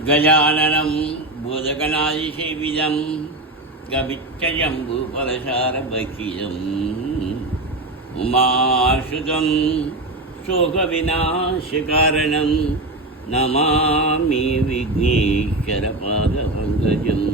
गजाननं बोधगणादिसेविदं गविच्चजम्बूफलसारभक्षितम् उमासुतं शोकविनाशकारणं नमामि विघ्नेश्वरपादपङ्कजम्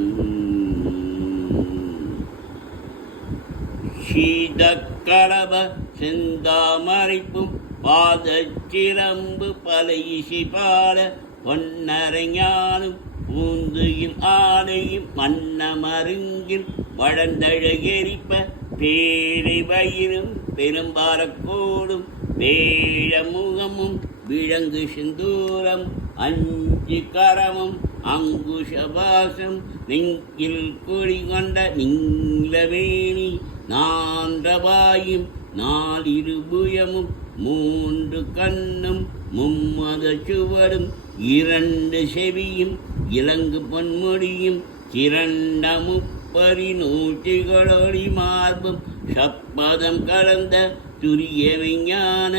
शीतकलभ சிந்தாமரைப்பும் பாதச்சிலம்பு பலையிசிபால பொன்னரைஞானும் பூந்துயில் ஆலையும் மன்னமருங்கில் வளர்ந்தழகெரிப்ப பேரை வயிறும் பெரும்பாரக்கோடும் வேழமுகமும் விலங்கு சிந்தூரம் அஞ்சு கரமும் அங்குஷபாசம் நெஞ்சில் கொடி கொண்ட நீலவேணி நான்றவாயும் நாலிருபுயமும் மூன்று கண்ணும் மும்மத சுவடும் இரண்டு செவியும் இலங்கு பொன்முடியும் திரண்ட முப்பரி நூற்றிகளொளி மார்பும் சப்பதம் கலந்த துரிய விஞ்ஞான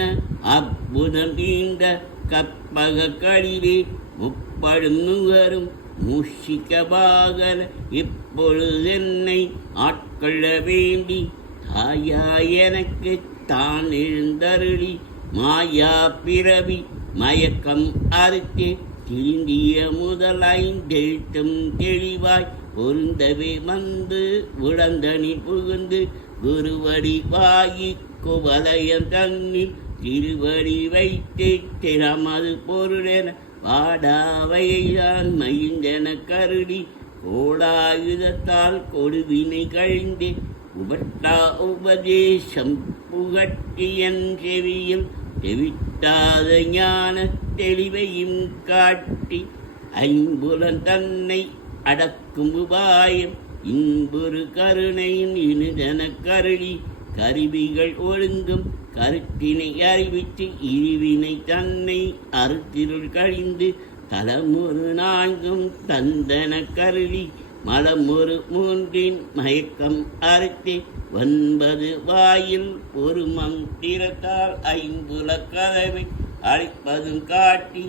அற்புதம் தீண்ட கற்பக களிலே முப்படும் நுகரும் முஷிக்க பாகல இப்பொழுதென்னை ஆட்கொள்ள வேண்டி தாயா எனக்கு தான் எழுந்தருளி மாயா பிறவி மயக்கம் அறுத்தே திருந்திய முதலைந்தெழுத்தும் தெளிவாய் பொருந்தவே வந்து உடந்தனி புகுந்து குருவடி வாயி குவலயம் தன்னில் திருவடி வைத்தே திறமது பொருளென பாடாவையான் மகிழ்ந்தென கருடி கோடாயுதத்தால் கொடுவினை கழிந்தே உபட்டா உபதேசம் புகட்டியன் செவியில் தெவிட்டாத ஞான தெளிவையும் காட்டி ஐம்புலன் தன்னை அடக்கும் உபாயம் இன்புறு கருணையின் இனிதன கருளி கருவிகள் ஒழுங்கும் கருத்தினை அறிவித்து இருவினை தன்னை அறுத்திருள் கழிந்து தலமுறு நான்கும் தந்தன கருளி மலமுறு மூன்றின் மயக்கம் அறுத்தே 9 வாயில் ஒரு மந்திரத்தால் ஐம்புல கதவை அழைப்பதும் காட்டி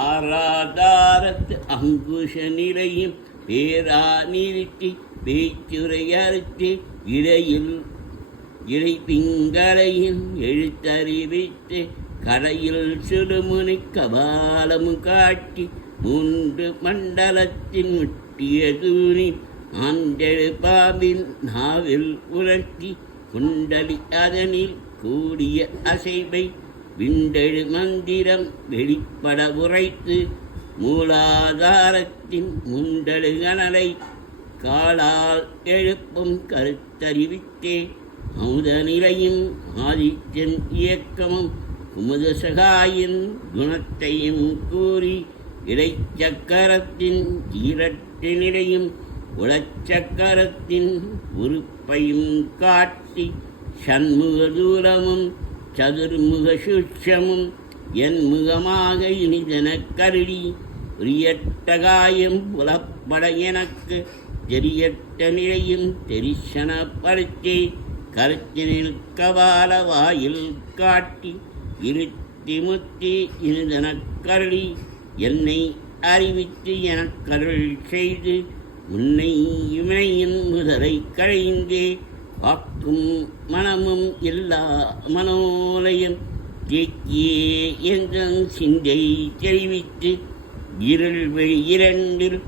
ஆராதாரத்து அங்குஷ நிலையும் பேரா நிறுத்தி பேச்சுரை அறுத்தே இறை பிங்களையும் எழுத்தறிவித்து கடையில் சுடுமுனை கபாலமும் காட்டி 3 மண்டலத்தின் முட்டிய தூணி ஆண்டெழு பாம்பின் நாவில் உரட்டி குண்டலி அதனில் கூடிய அசைவை விண்டெழு மந்திரம் வெளிப்பட உரைத்து மூலாதாரத்தின் முண்டெழு கனலை காலால் எழுப்பும் கருத்தறிவித்தே அமுத நிலையும் ஆதித்யன் இயக்கமும் குமுத சகாயின் குணத்தையும் கூறி இடைச்சக்கரத்தின் ஈரட்டு நிலையும் உளச்சக்கரத்தின் உறுப்பையும் காட்டி சண்முக தூரமும் சதுர்முக சூட்சமும் என் முகமாக இனிதன கருடி உரியட்டகாயம் புலப்பட எனக்கு தெரியட்ட நிலையும் தெரிசனப்படுத்தே கருத்தினில் கபால வாயில் காட்டி இருத்தி முத்தி இருந்தன கருளி என்னை அறிவித்து எனக்கருள் செய்து உன்னை இமனையின் முதலை கழிந்தே வாக்கும் மனமும் எல்லா மனோலயம் தேக்கியே எங்கள் சிந்தை தெரிவித்து இருள் வழி இரண்டில்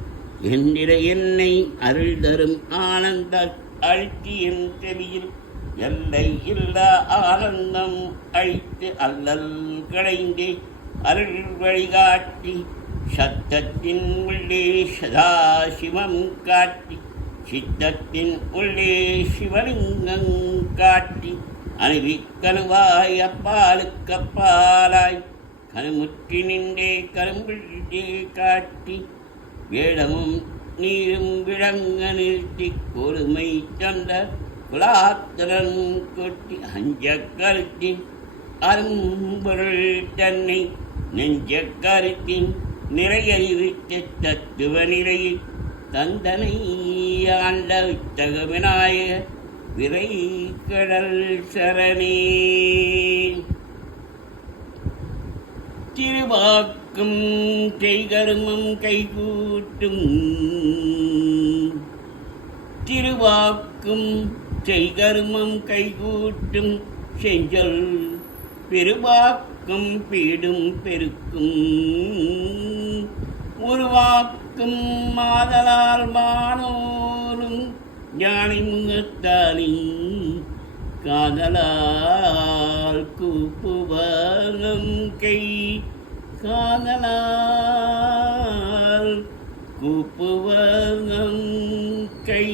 எந்திர என்னை அருள் தரும் ஆனந்த அழுத்தி என் செவியில் எல்லை இல்லா ஆனந்தம் அழித்து அல்லல் களைந்தே அருள் வழிகாட்டி சத்தத்தின் உள்ளே சதாசிவம் காட்டி சித்தத்தின் உள்ளே சிவலிங்கம் காட்டி அணிவிக்கணுவாய் அப்பாலுக்கப்பாலாய் கணுமுற்றி நின்றே கரும்பிழே காட்டி வேடமும் நீரும் விளங்க நிறுத்தி கொடுமை தந்த குலாத்திரன் கொட்டி அஞ்ச கருத்தின் அரும்பொருள் தன்னை நெஞ்ச கருத்தின் நிறையறிவித்த தத்துவ நிலையில் தந்தனை ஆண்ட வித்தக விநாயக விரை கடல் சரணே திருவாக்கு திருவாக்கும் செய்கருமம் கைகூட்டும் திருவாக்கும் செய்கருமம் கைகூட்டும் செஞ்சொல் பெருவாக்கும் பீடும் பெருக்கும் உருவாக்கும் மாதலால் வானோரும் ஞானி முகத்தாலின் காதலால் கூப்புவனம் கை காதலால் கூப்புவனம் கை